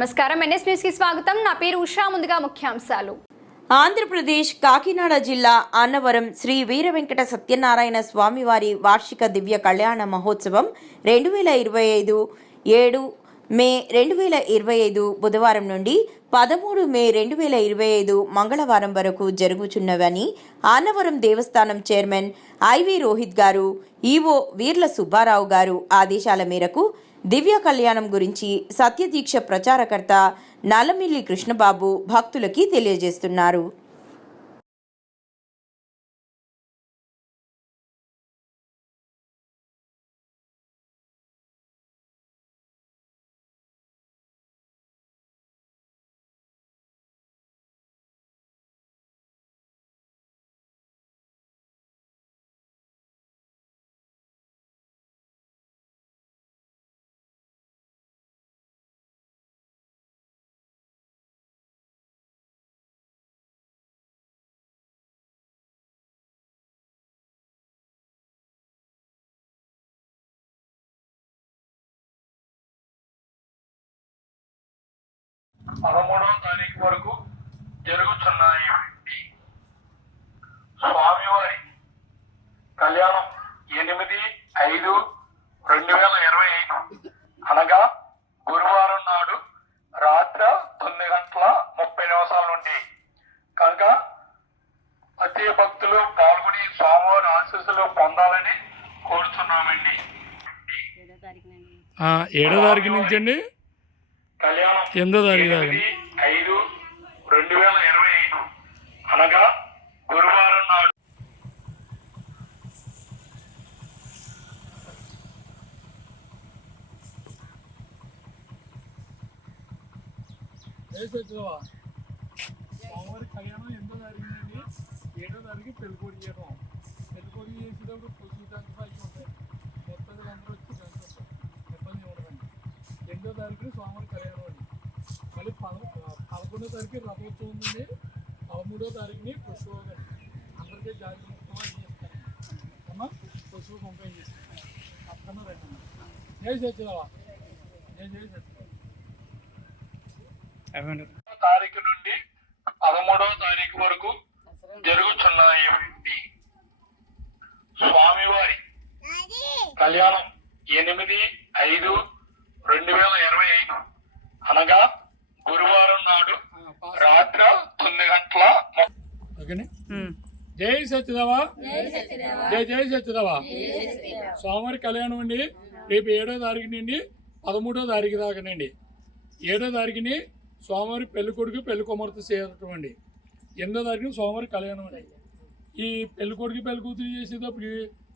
నమస్కారం, NS news కి స్వాగతం. నా పేరు ఉషా. ముందుగా ముఖ్యాంశాలు. ఆంధ్రప్రదేశ్ కాకినాడ జిల్లా అన్నవరం శ్రీ వీర వెంకట సత్యనారాయణ స్వామివారి వార్షిక దివ్య కళ్యాణ మహోత్సవం 2025 7 మే 2025 బుధవారం నుండి 13 మే 2025 మంగళవారం వరకు జరుగుచున్నవని అన్నవరం దేవస్థానం చైర్మన్ ఐవి రోహిత్ గారు, ఈవో వీర్ల సుబ్బారావు గారు ఆదేశాల మేరకు దివ్య కళ్యాణం గురించి సత్యదీక్ష ప్రచారకర్త నల్లమిల్లి కృష్ణబాబు భక్తులకి తెలియజేస్తున్నారు. పదమూడవ తారీఖు వరకు జరుగుతున్నాయి. స్వామివారి కళ్యాణం 8/5/2025 అనగా గురువారం నాడు రాత్రి 9:30 నుండి కనుక ప్రతి భక్తులు పాల్గొని స్వామివారి ఆశీస్సులు పొందాలని కోరుతున్నామండి. 7వ తారీఖు నుంచి అండి కళ్యాణం 8వ తారీఖు దాకా 8/5/2025 అనగా గురువారం నాడు. స్వామివారి కళ్యాణం 8వ తారీఖు నుండి 7వ తారీఖు పెళ్ళికోడి చేయడం. పెళ్ళికోడి చేసేటప్పుడు పొద్దు దంచపాకి ఉంటాయి. మొత్తం అందరూ వచ్చి దంచుతారు, ఇబ్బంది ఉండదండి. 8వ తారీఖున స్వామివారి కళ్యాణం అండి. మళ్ళీ 11వ తారీఖు రథోత్సవం ఉందండి. 13వ తారీఖుని పుష్పండి. అందరికీ జాగ్రత్త ముఖ్యంగా చేస్తాను అమ్మ. పుష్ప పంపిణీ చేస్తాను. అక్కడ రండి. జై సత్యదేవా, జై జై సత్యదేవా. తారీఖు నుండి 13వ తారీఖు వరకు జరుగుతున్నాయి. స్వామివారి కళ్యాణం 8/5/2025 అనగా గురువారం నాడు రాత్రి 9:30. జై సత్యదేవా, జై జై సత్యదేవా. స్వామివారి కళ్యాణం అండి రేపు 7వ తారీఖు నుండి 13వ తారీఖు దాకానండి. 7వ తారీఖుని స్వామివారి పెళ్లి కొడుకు పెళ్లి కుమార్తె చేయటం అండి. 8వ తారీఖున స్వామివారి కళ్యాణం అండి. ఈ పెళ్లి కొడుకు పెళ్లి కూతురు చేసేటప్పుడు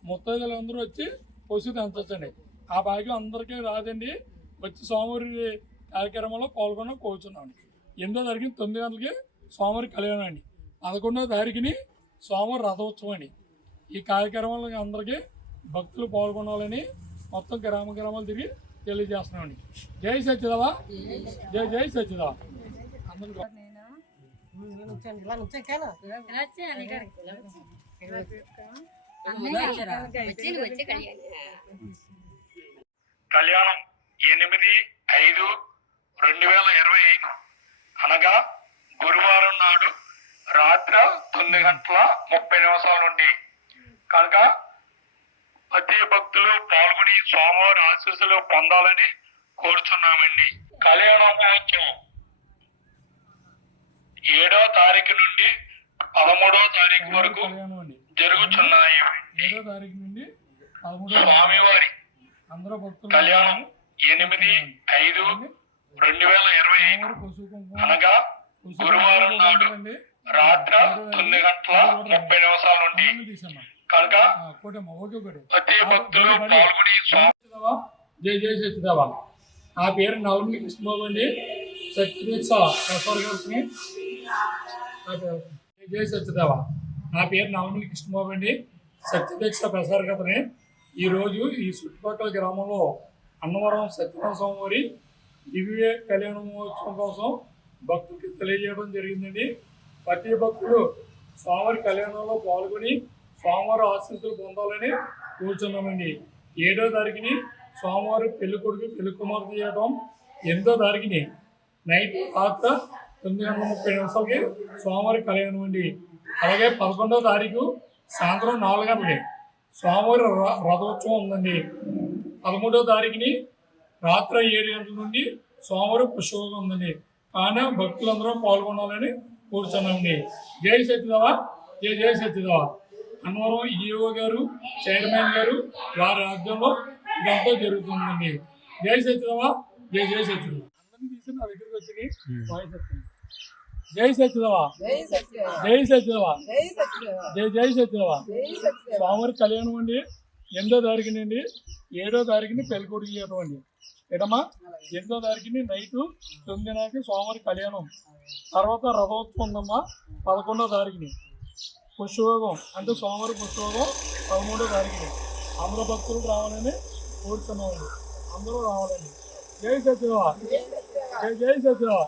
ముత్తైదులు అందరూ వచ్చి పశువు దంచండి. ఆ భాగ్యం అందరికీ రాదండి. వచ్చి స్వామివారి కార్యక్రమంలో పాల్గొన కోరుచున్నాం. 8వ తారీఖున 9 గంటలకి స్వామివారి కళ్యాణం అండి. 11వ తారీఖుని స్వామివారి రథోత్సవం అండి. ఈ కార్యక్రమంలో అందరికీ భక్తులు పాల్గొనాలని మొత్తం గ్రామాలు తిరిగి తెలియజేస్తున్నామండి. జై సత్యదేవా, జై జై సత్యదేవా. కళ్యాణం 8/5/2025 అనగా గురువారం నాడు రాత్రి 9:30 నుండి కనుక ప్రతి భక్తులు పాల్గొని స్వామివారి ఆశీస్సులు పొందాలని కోరుచున్నామండి. కళ్యాణ మహోత్సవం 7వ తారీఖు నుండి 13వ తారీఖు వరకు జరుగుతున్నాయి. స్వామివారి కళ్యాణం 8/5/2025 అనగా గురువారం నాడు రాత్రి 9:30 నుండి కనుక ప్రతి భక్తులు పాల్గొని జై జై సత్యదేవా. నా పేరు నవమి కృష్ణబాబు అండి. సత్యదీక్ష ప్రసారకర్తని. జై సత్యదేవా. నా పేరు నవమి కృష్ణబాబు అండి. సత్యదీక్ష ప్రసారకర్తని. ఈరోజు ఈ చుట్టుపక్కల గ్రామంలో అన్నవరం సత్యనారాయణ స్వామివారి దివ్య కళ్యాణ మహోత్సవం కోసం భక్తులకి తెలియజేయడం జరిగిందండి. ప్రతి భక్తులు స్వామివారి కళ్యాణంలో పాల్గొని స్వామివారి ఆశీస్సులు పొందాలని కూర్చున్నామండి. 7వ తారీఖుని స్వామివారి పెళ్లి కొడుకు పెళ్లి కుమార్తె చేయడం, 8వ తారీఖుని నైట్ రాత్రి 9:30 స్వామివారి కళ్యాణం అండి. అలాగే 11వ తారీఖు సాయంత్రం 4 గంటలకి స్వామివారి రథోత్సవం ఉందండి. 13వ తారీఖుని రాత్రి 7 గంటల నుండి స్వామివారి పుష్పయోగం ఉందండి. కానీ భక్తులందరూ పాల్గొనాలని కూర్చున్నామండి. జై సత్యదేవ, జై సత్యదేవ. అన్నవరం ఈఓ గారు, చైర్మన్ గారు వారి ఆధ్వర్యంలో ఇదంతా జరుగుతుందండి. జై సత్యదేవ, జై సత్యదేవ. అందరినీ తీసి నా దగ్గరికి వచ్చి వాయిస్ వస్తుంది. జై సత్యదేవ, జై సత్యదేవ, జై సత్యదేవ. స్వామివారి కళ్యాణం అండి 8వ తారీఖునండి. 7వ తారీఖుని పెళ్ళికొడుకు చేయడం అండి. ఎడమా 8వ తారీఖుని నైటు 9 స్వామివారి కళ్యాణం. తర్వాత రథోత్సవం ఉందమ్మా 11వ తారీఖుని. పుష్పయోగం అంటే స్వామివారి పుష్పయోగం 13వ తారీఖుని. అందరూ భక్తులు రావాలని కోరుతున్నామండి. అందరూ రావాలండి. జై సత్యదేవ, జై సత్యదేవ.